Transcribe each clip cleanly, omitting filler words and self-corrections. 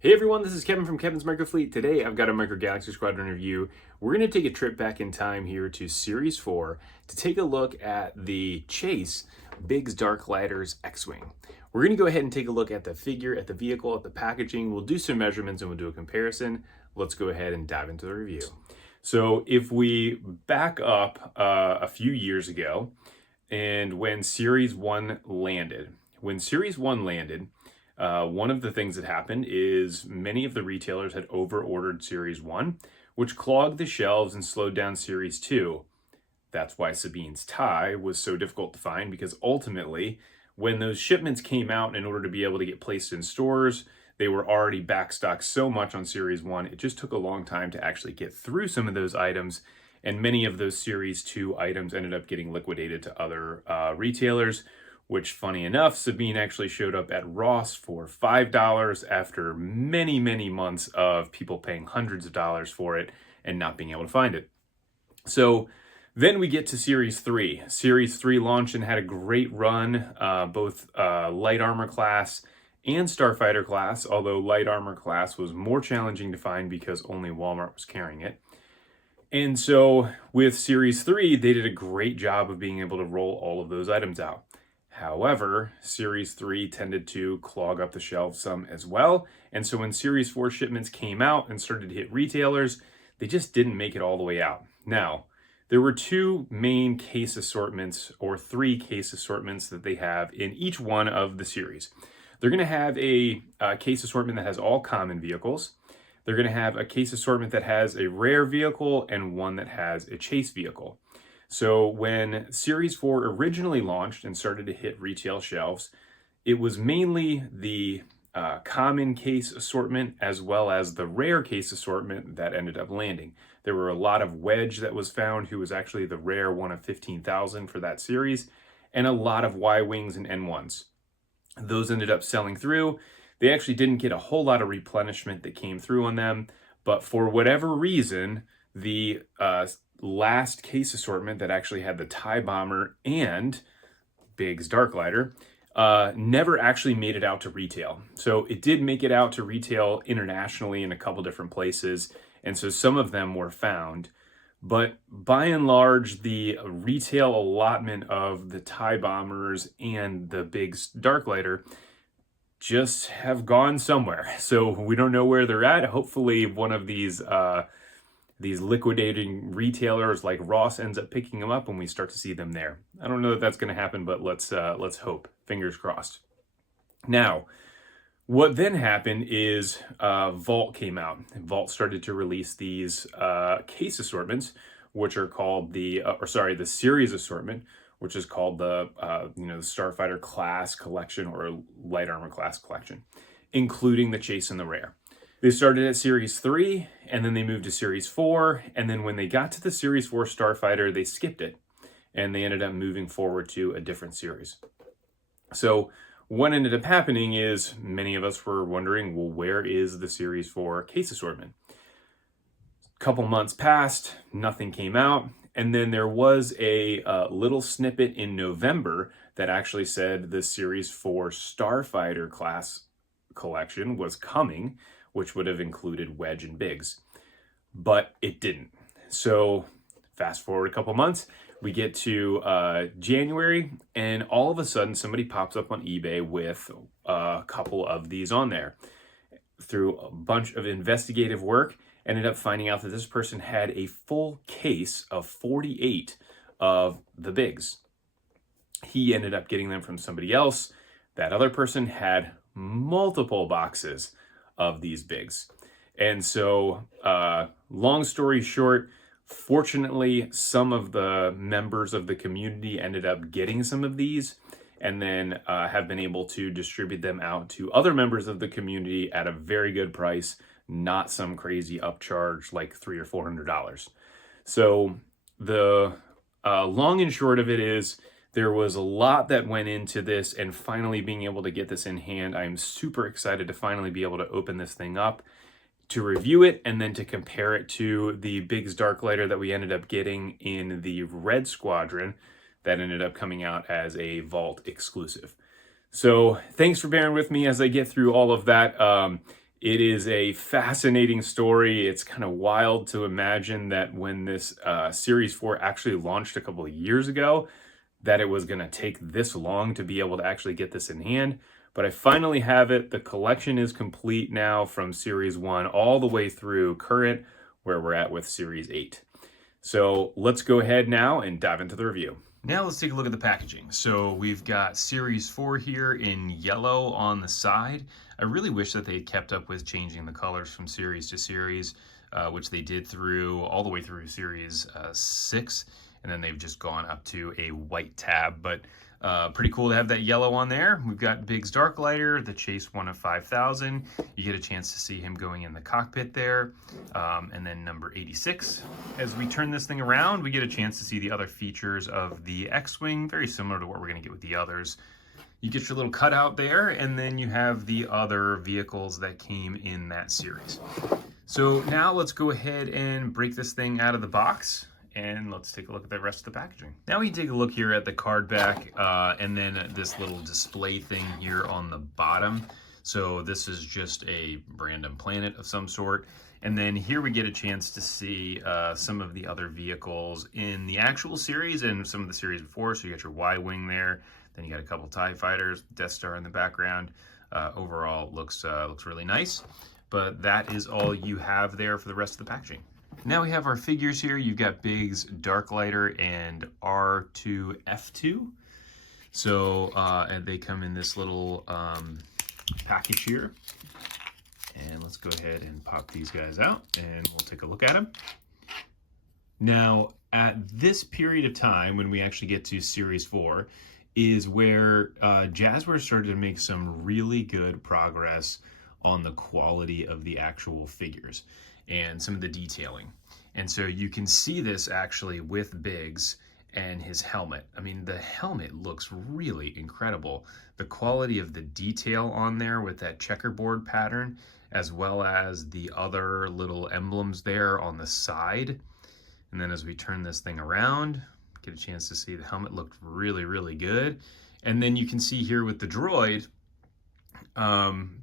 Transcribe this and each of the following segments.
Hey everyone, this is Kevin from Kevin's Microfleet. Today I've got a Micro Galaxy Squadron review. We're going to take a trip back in time here to Series 4 to take a look at the Chase Biggs Darklighter's X-Wing. We're going to go ahead and take a look at the figure, at the vehicle, at the packaging. We'll do some measurements and we'll do a comparison. Let's go ahead and dive into the review. So if we back up a few years ago and when Series 1 landed, one of the things that happened is many of the retailers had over-ordered Series 1, which clogged the shelves and slowed down Series 2. That's why Sabine's tie was so difficult to find, because ultimately, when those shipments came out in order to be able to get placed in stores, they were already backstocked so much on Series 1, it just took a long time to actually get through some of those items, and many of those Series 2 items ended up getting liquidated to other retailers, which, funny enough, Sabine actually showed up at Ross for $5 after many, many months of people paying hundreds of dollars for it and not being able to find it. So then we get to Series 3. Series 3 launched and had a great run, both light armor class and starfighter class, although light armor class was more challenging to find because only Walmart was carrying it. And so with Series 3, they did a great job of being able to roll all of those items out. However, Series 3 tended to clog up the shelves some as well. And so when Series 4 shipments came out and started to hit retailers, they just didn't make it all the way out. Now, there were two main case assortments, or three case assortments, that they have in each one of the series. They're going to have a case assortment that has all common vehicles. They're going to have a case assortment that has a rare vehicle and one that has a chase vehicle. So when Series 4 originally launched and started to hit retail shelves, it was mainly the common case assortment as well as the rare case assortment that ended up landing. There were a lot of Wedge that was found, who was actually the rare one of 15,000 for that series, and a lot of Y-Wings and N1s. Those ended up selling through. They actually didn't get a whole lot of replenishment that came through on them, but for whatever reason, the last case assortment that actually had the TIE Bomber and Biggs Darklighter never actually made it out to retail. So it did make it out to retail internationally in a couple different places, and so some of them were found. But by and large, the retail allotment of the TIE Bombers and the Biggs Darklighter just have gone somewhere. So we don't know where they're at. Hopefully one of these liquidating retailers like Ross ends up picking them up and we start to see them there. I don't know that that's going to happen, but let's hope. Fingers crossed. Now, what then happened is Vault came out. Vault started to release these case assortments, which are called the series assortment, which is called the Starfighter class collection or light armor class collection, including the chase and the rare. They started at Series 3, and then they moved to Series 4, and then when they got to the Series 4 Starfighter, they skipped it, and they ended up moving forward to a different series. So what ended up happening is many of us were wondering, well, where is the Series 4 case assortment? A couple months passed, nothing came out, and then there was a little snippet in November that actually said the Series 4 Starfighter class collection was coming, which would have included Wedge and Biggs, but it didn't. So fast forward a couple months, we get to January, and all of a sudden somebody pops up on eBay with a couple of these on there. Through a bunch of investigative work, ended up finding out that this person had a full case of 48 of the Biggs. He ended up getting them from somebody else. That other person had multiple boxes of these Biggs. And so, long story short, fortunately, some of the members of the community ended up getting some of these and then have been able to distribute them out to other members of the community at a very good price, not some crazy upcharge like $300 or $400. So the long and short of it is, there was a lot that went into this, and finally being able to get this in hand, I'm super excited to finally be able to open this thing up, to review it, and then to compare it to the Biggs Darklighter that we ended up getting in the Red Squadron that ended up coming out as a Vault exclusive. So thanks for bearing with me as I get through all of that. It is a fascinating story. It's kind of wild to imagine that when this Series 4 actually launched a couple of years ago, that it was going to take this long to be able to actually get this in hand. But I finally have it. The collection is complete now from Series 1 all the way through current, where we're at with Series 8. So let's go ahead now and dive into the review. Now let's take a look at the packaging. So we've got Series 4 here in yellow on the side. I really wish that they had kept up with changing the colors from series to series, which they did through all the way through Series 6, and then they've just gone up to a white tab. But pretty cool to have that yellow on there. We've got Big's Darklighter, the Chase 1 of 5,000. You get a chance to see him going in the cockpit there. And then number 86. As we turn this thing around, we get a chance to see the other features of the X-Wing, very similar to what we're going to get with the others. You get your little cutout there, and then you have the other vehicles that came in that series. So now let's go ahead and break this thing out of the box, and let's take a look at the rest of the packaging. Now we can take a look here at the card back, and then this little display thing here on the bottom. So this is just a random planet of some sort. And then here we get a chance to see some of the other vehicles in the actual series and some of the series before. So you got your Y-Wing there. Then you got a couple TIE fighters, Death Star in the background. Overall, looks really nice. But that is all you have there for the rest of the packaging. Now we have our figures here. You've got Big's Darklighter and R2-F2. So and they come in this little package here. And let's go ahead and pop these guys out and we'll take a look at them. Now, at this period of time, when we actually get to Series 4, is where Jazwares started to make some really good progress on the quality of the actual figures and some of the detailing. And so you can see this actually with Biggs and his helmet. I mean, the helmet looks really incredible. The quality of the detail on there with that checkerboard pattern, as well as the other little emblems there on the side. And then as we turn this thing around, get a chance to see the helmet looked really, really good. And then you can see here with the droid,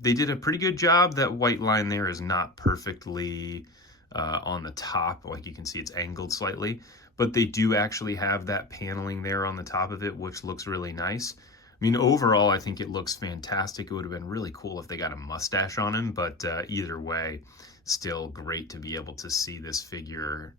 they did a pretty good job. That white line there is not perfectly on the top. Like you can see it's angled slightly, but they do actually have that paneling there on the top of it, which looks really nice. I mean, overall, I think it looks fantastic. It would have been really cool if they got a mustache on him, but either way, still great to be able to see this figure.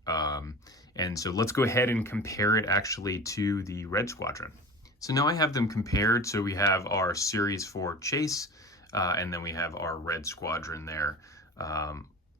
And so let's go ahead and compare it actually to the Red Squadron. So now I have them compared. So we have our Series 4 Chase, and then we have our Red Squadron there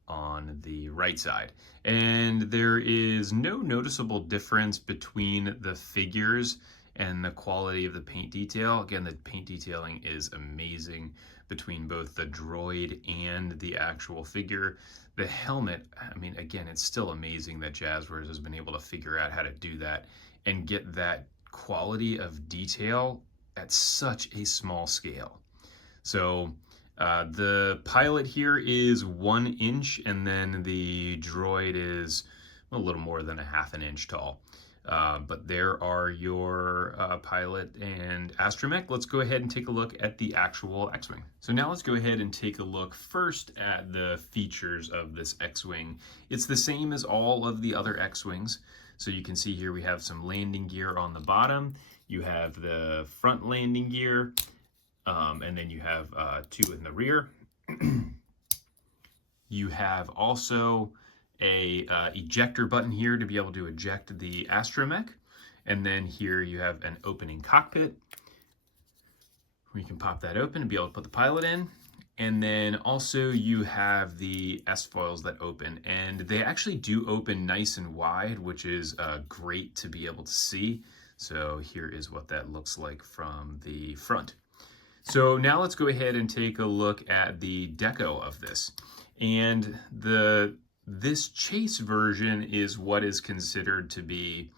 on the right side. And there is no noticeable difference between the figures and the quality of the paint detail. Again, the paint detailing is amazing between both the droid and the actual figure. The helmet, I mean, again, it's still amazing that Jazwares has been able to figure out how to do that and get that quality of detail at such a small scale. So the pilot here is 1 inch, and then the droid is a little more than a half an inch tall. But there are your pilot and astromech. Let's go ahead and take a look at the actual X-Wing. So now let's go ahead and take a look first at the features of this X-Wing. It's the same as all of the other X-Wings. So you can see here we have some landing gear on the bottom. You have the front landing gear, and then you have 2 in the rear. You have also a ejector button here to be able to eject the astromech, and then here you have an opening cockpit where you can pop that open and be able to put the pilot in. And then also you have the S-foils that open, and they actually do open nice and wide, which is great to be able to see. So here is what that looks like from the front. So now let's go ahead and take a look at the deco of this. And this Chase version is what is considered to be,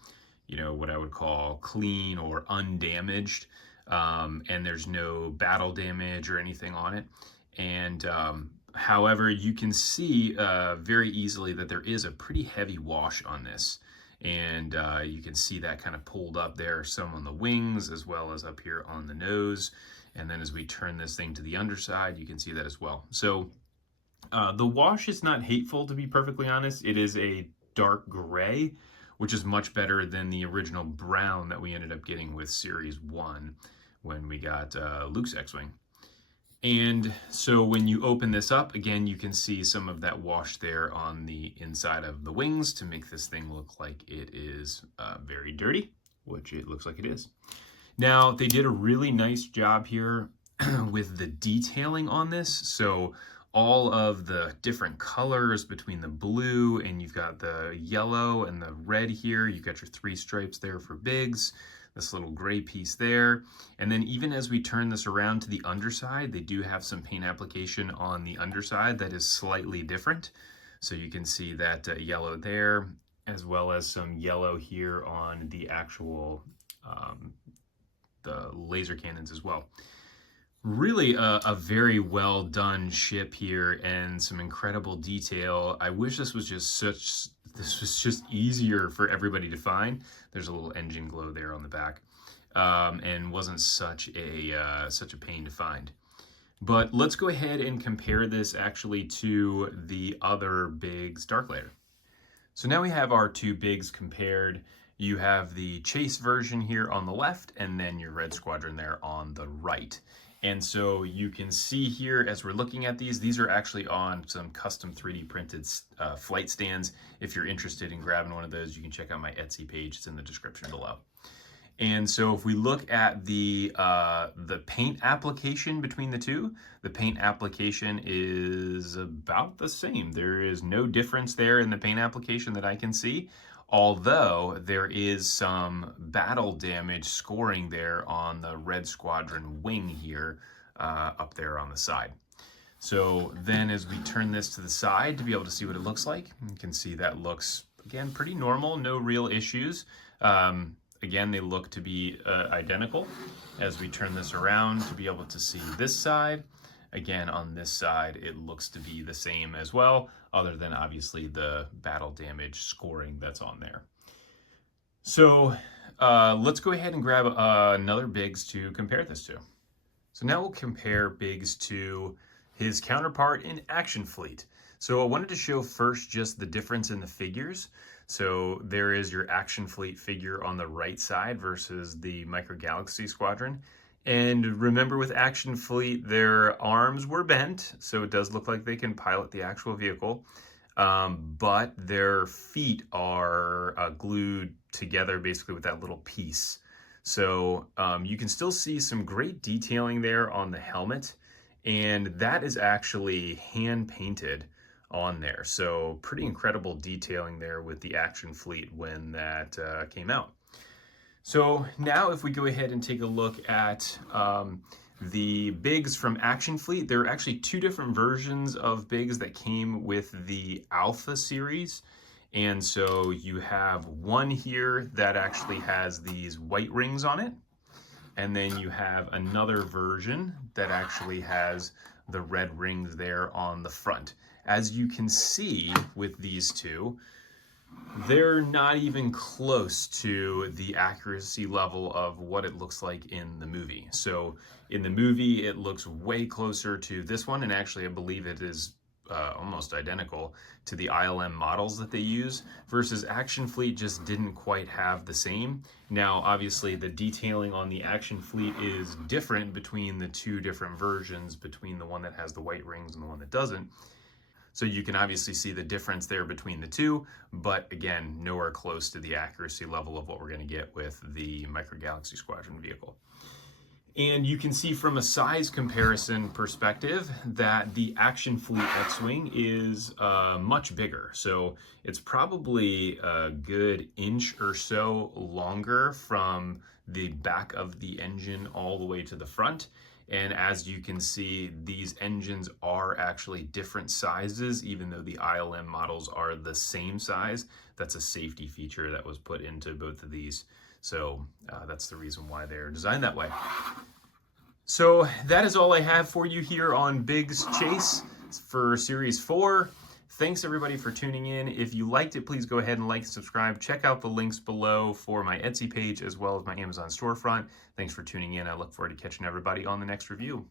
you know, what I would call clean or undamaged, and there's no battle damage or anything on it. And however, you can see very easily that there is a pretty heavy wash on this. And you can see that kind of pulled up there, some on the wings as well as up here on the nose. And then as we turn this thing to the underside, you can see that as well. So The wash is not hateful, to be perfectly honest. It is a dark gray, which is much better than the original brown that we ended up getting with Series 1 when we got Luke's X-Wing. And so when you open this up, again, you can see some of that wash there on the inside of the wings to make this thing look like it is very dirty, which it looks like it is. Now, they did a really nice job here with the detailing on this. So all of the different colors between the blue and you've got the yellow and the red here. You've got your 3 stripes there for Biggs, this little gray piece there. And then even as we turn this around to the underside, they do have some paint application on the underside that is slightly different. So you can see that yellow there, as well as some yellow here on the actual the laser cannons as well. Really a very well done ship here and some incredible detail. I wish this was just easier for everybody to find. There's a little engine glow there on the back, and wasn't such a pain to find. But let's go ahead and compare this actually to the other Biggs Darklighter. So now we have our 2 Biggs compared. You have the Chase version here on the left, and then your Red Squadron there on the right. And so you can see here as we're looking at these are actually on some custom 3D printed flight stands. If you're interested in grabbing one of those, you can check out my Etsy page. It's in the description below. And so if we look at the paint application between the two, the paint application is about the same. There is no difference there in the paint application that I can see, although there is some battle damage scoring there on the Red Squadron wing here up there on the side. So then as we turn this to the side to be able to see what it looks like, you can see that looks, again, pretty normal, no real issues. Again, they look to be identical. As we turn this around to be able to see this side, again, on this side, it looks to be the same as well, other than obviously the battle damage scoring that's on there. So let's go ahead and grab another Biggs to compare this to. So now we'll compare Biggs to his counterpart in Action Fleet. So I wanted to show first just the difference in the figures. So there is your Action Fleet figure on the right side versus the Micro Galaxy Squadron. And remember, with Action Fleet, their arms were bent, so it does look like they can pilot the actual vehicle, but their feet are glued together basically with that little piece. So you can still see some great detailing there on the helmet, and that is actually hand painted on there. So pretty incredible detailing there with the Action Fleet when that came out. So now if we go ahead and take a look at the Biggs from Action Fleet, there are actually 2 different versions of Biggs that came with the Alpha series. And so you have one here that actually has these white rings on it. And then you have another version that actually has the red rings there on the front. As you can see with these 2, they're not even close to the accuracy level of what it looks like in the movie. So in the movie, it looks way closer to this one, and actually I believe it is almost identical to the ILM models that they use, versus Action Fleet just didn't quite have the same. Now, obviously, the detailing on the Action Fleet is different between the 2 different versions, between the one that has the white rings and the one that doesn't. So you can obviously see the difference there between the 2, but again, nowhere close to the accuracy level of what we're going to get with the Micro Galaxy Squadron vehicle. And you can see from a size comparison perspective that the Action Fleet X-Wing is much bigger. So it's probably a good inch or so longer from the back of the engine all the way to the front. And as you can see, these engines are actually different sizes, even though the ILM models are the same size. That's a safety feature that was put into both of these. So that's the reason why they're designed that way. So that is all I have for you here on Biggs Chase for Series 4. Thanks everybody for tuning in. If you liked it, please go ahead and like and subscribe. Check out the links below for my Etsy page as well as my Amazon storefront. Thanks for tuning in. I look forward to catching everybody on the next review.